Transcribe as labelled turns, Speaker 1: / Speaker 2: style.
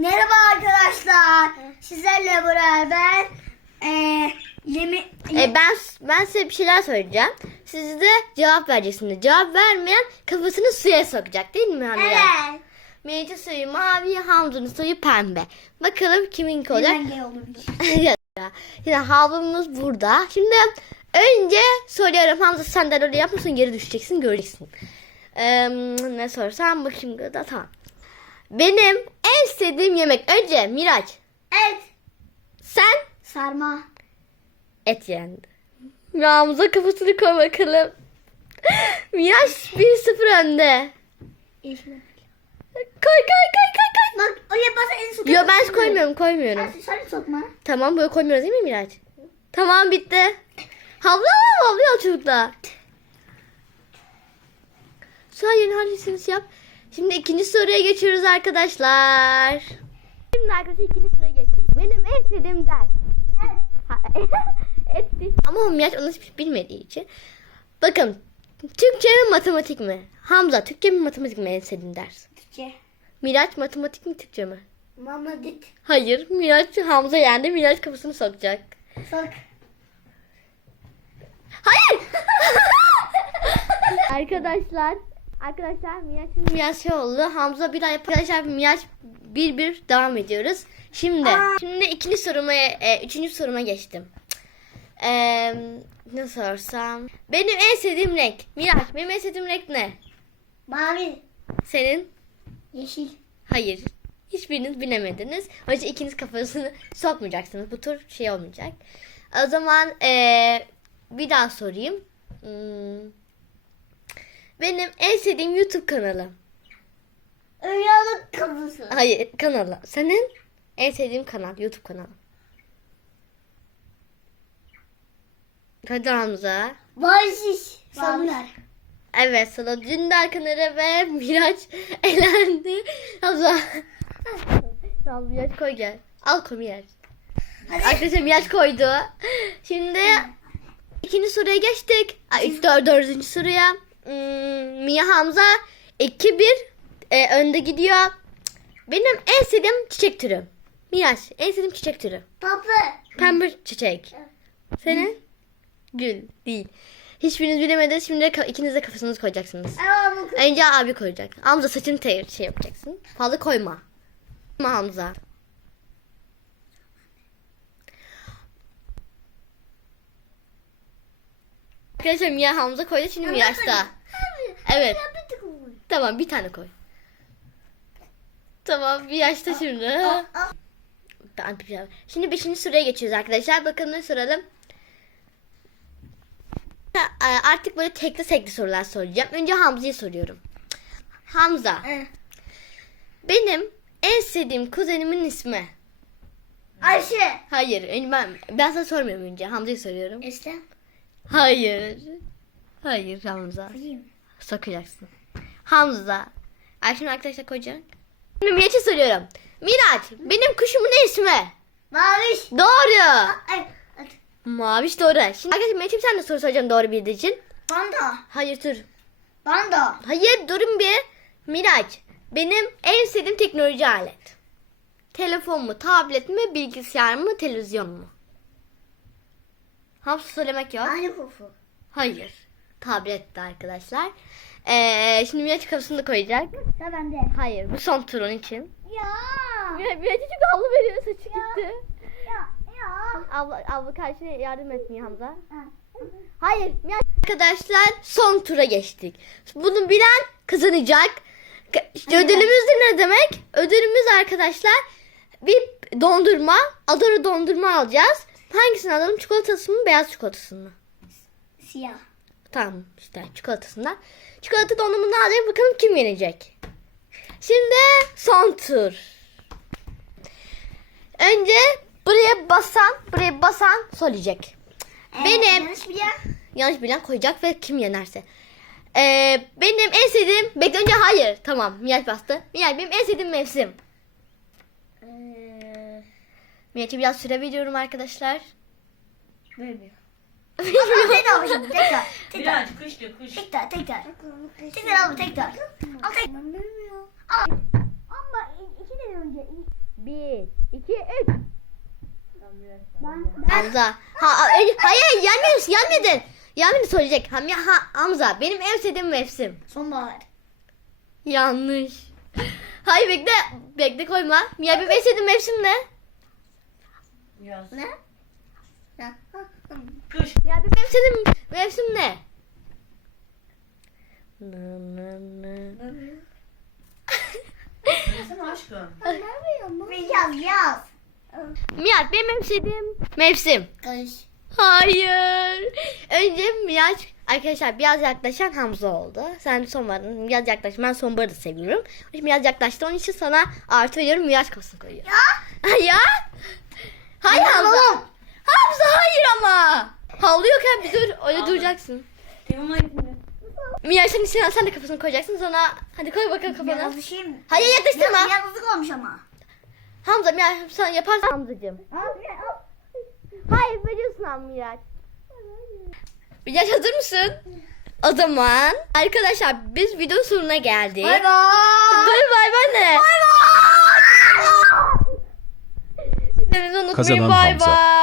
Speaker 1: Merhaba arkadaşlar. Sizlerle beraber eee yemi
Speaker 2: E, ben ben size bir şeyler söyleyeceğim. Siz de cevap vereceksiniz. Cevap vermeyen kafasını suya sokacak değil mi Hamile?
Speaker 1: Evet.
Speaker 2: Meriç'in suyu mavi, Hamza'nın suyu pembe. Bakalım kiminki olacak? Şimdi havlumuz burada. Şimdi önce soruyorum Hamza sen de öyle yapmasın geri düşeceksin göreceksin. Ee, ne sorsam bakayım da tamam. Benim en sevdiğim yemek önce Miraç.
Speaker 1: Evet.
Speaker 2: Sen
Speaker 1: Sarma.
Speaker 2: et yendi. Hamza kafasını koy bakalım. Miraç 1-0 önde.
Speaker 1: Yeşil.
Speaker 2: Koy koy koy koy koy.
Speaker 1: Bak oraya basa en sok.
Speaker 2: Yo ben koymuyorum koymuyorum.
Speaker 1: Sen sokma.
Speaker 2: Tamam böyle koymuyoruz değil mi Miraç? Tamam bitti. Havla havlıyor çocuklar. Sen yeni hangisiniz yap. Şimdi ikinci soruya geçiyoruz arkadaşlar. Şimdi arkadaşlar ikinci soruya geçtik. Benim en sevdiğim ders. Ha, Etti. Ama Miraç onu hiç bilmediği için. Bakın Türkçe mi matematik mi? Hamza Türkçe mi matematik mi en sevdiğin ders?
Speaker 1: Türkçe.
Speaker 2: Miraç matematik mi Türkçe mi?
Speaker 1: Mama dit.
Speaker 2: Hayır Miraç Hamza yendi. Miraç kafasını sokacak.
Speaker 1: Sok.
Speaker 2: Hayır. arkadaşlar. Arkadaşlar Miraç'ın Miraç şey oldu. Hamza bir ay arkadaşlar Miraç bir bir devam ediyoruz. Şimdi şimdi ikinci soruma e, üçüncü soruma geçtim. E, ne sorsam? Benim en sevdiğim renk. Miraç benim en sevdiğim renk ne?
Speaker 1: Mavi.
Speaker 2: Senin?
Speaker 1: Yeşil.
Speaker 2: Hayır. Hiçbiriniz bilemediniz. O yüzden ikiniz kafasını sokmayacaksınız. Bu tur şey olmayacak. O zaman eee, bir daha sorayım. Hmm. Benim en sevdiğim YouTube kanalı.
Speaker 1: Rüyalık kafası.
Speaker 2: Hayır kanalı. Senin en sevdiğim kanal. YouTube kanalı. Hadi Hamza.
Speaker 1: Bahşiş. Sabunlar.
Speaker 2: Evet sana Dündar kanalı ve Miraç elendi. Hamza. Al Miraç koy gel. Al koy Miraç. Arkadaşlar Miraç koydu. Şimdi ikinci soruya geçtik. Ay, üç, dör, dördüncü soruya. Hmm, Mia Hamza 2-1 e, önde gidiyor. Benim en sevdiğim çiçek türü. Miraç en sevdiğim çiçek türü.
Speaker 1: Tatlı.
Speaker 2: Pembe çiçek. Senin? Gül değil. Hiçbiriniz bilemediniz. Şimdi ikiniz de kafasınızı koyacaksınız.
Speaker 1: Ama bu
Speaker 2: Önce abi koyacak. Hamza saçını te- şey yapacaksın. Fazla koyma. Koyma Hamza. Arkadaşlar Mia Hamza koydu şimdi Miraç'ta. Evet. Tamam bir tane koy. Tamam Miraç'ta şimdi. Ben bir şey- Şimdi beşinci soruya geçiyoruz arkadaşlar. Bakın ne soralım. E, Artık böyle tekli tekli sorular soracağım. Önce Hamza'yı soruyorum. Hamza. Benim en sevdiğim kuzenimin ismi.
Speaker 1: Ayşe.
Speaker 2: Hayır. Ben, ben sana sormuyorum önce. Hamza'yı soruyorum.
Speaker 1: Eslem.
Speaker 2: Hayır. Hayır Hamza. Sokacaksın. Hamza. Ay şimdi arkadaşlar koyacak. Şimdi Miraç'a soruyorum. Miraç benim kuşumun ne ismi?
Speaker 1: Maviş.
Speaker 2: Doğru.
Speaker 1: Ay. ay.
Speaker 2: Maviş doğru. Şimdi arkadaşlar Miraç'ım sen de soru soracağım doğru bildiğin için.
Speaker 1: Panda.
Speaker 2: Hayır dur.
Speaker 1: Panda.
Speaker 2: Hayır durun bir. Miraç benim en sevdiğim teknoloji alet. Telefon mu, tablet mi, bilgisayar mı, televizyon mu? Hamza söylemek yok.
Speaker 1: Aynı kofu.
Speaker 2: Hayır. Tablette arkadaşlar. Ee, şimdi Miraç kafasını koyacak.
Speaker 1: Ya bende.
Speaker 2: Hayır bu son turun için.
Speaker 1: Ya.
Speaker 2: Miraç çünkü abla veriyor saçı gitti.
Speaker 1: Ya. Ya.
Speaker 2: Abla, abla karşına yardım etmiyor Hamza.
Speaker 1: Ha.
Speaker 2: Hayır. Miraç. Arkadaşlar son tura geçtik. Bunu bilen kazanacak. Ka- işte ödülümüz de ne demek? Ödülümüz arkadaşlar bir dondurma. Adoro dondurma alacağız. Hangisini alalım? Çikolatası mı? Beyaz çikolatası mı?
Speaker 1: Siyah.
Speaker 2: Tamam işte çikolatasından. Çikolata dondurmasını alacak bakalım kim yenecek. Şimdi son tur. Önce buraya basan, buraya basan söyleyecek. Benim-
Speaker 1: Ee, Yanlış bir yer.
Speaker 2: Yanlış bilen koyacak ve kim yenerse. Ee, benim en sevdiğim, bekle önce hayır. Tamam Miraç bastı. Miraç benim en sevdiğim mevsim.
Speaker 1: Ee,
Speaker 2: Miraç'a biraz süre veriyorum arkadaşlar.
Speaker 1: Bilmiyorum. Tekrar bakayım, tekrar. Tekrar.
Speaker 3: Biraz kışlı kış.
Speaker 1: Tekrar, tekrar. Tekrar al, tekrar. Al, tekrar. Al. Ama iki de önce
Speaker 2: Bir, iki, üç.
Speaker 1: Ben,
Speaker 2: Hamza. Ha, ö- hayır yenmedin, yenmedin. Yenmedin söyleyecek. Ham, ha, Hamza benim en sevdiğim mevsim.
Speaker 1: Sonbahar.
Speaker 2: Yanlış. Hayır bekle. Bekle koyma. Ya benim en sevdiğim mevsim ne?
Speaker 3: Yaz.
Speaker 1: Ne?
Speaker 3: Kış.
Speaker 2: Ya benim en sevdiğim mevsim ne? Nı, nı, nı.
Speaker 3: Söylesene aşkım.
Speaker 1: Yaz yaz.
Speaker 2: Miraç benim en sevdiğim mevsim.
Speaker 1: Kış.
Speaker 2: Hayır. Önce Miraç arkadaşlar biraz yaklaşan Hamza oldu. Sen sonbaharın biraz yaklaş. Ben sonbaharı da seviyorum. Şimdi biraz yaklaştı. Onun için sana artı veriyorum. Miraç kafasını koyuyor.
Speaker 1: Ya.
Speaker 2: ya. Hayır
Speaker 1: Ya
Speaker 2: Hamza.
Speaker 1: oğlum.
Speaker 2: Hamza hayır ama. Havlıyorken bir dur. Öyle
Speaker 3: Hamza.
Speaker 2: duracaksın.
Speaker 3: Teğmen hangisini?
Speaker 2: Miraç sen, sen, sen de kafasını koyacaksın. Sonra hadi koy bakalım kafana.
Speaker 1: Mi?
Speaker 2: Hayır yaklaştırma.
Speaker 1: Biraz hızlı olmuş ama.
Speaker 2: Hamza Miraç sen yaparsın Hamzacığım. Hayır veriyorsun ama Miraç. Miraç hazır mısın? O zaman arkadaşlar biz video sonuna geldik.
Speaker 1: Bay bay.
Speaker 2: Dur bay bay ne? Unutmayın
Speaker 4: Kazanan
Speaker 2: bay
Speaker 4: Hamza.
Speaker 2: bay.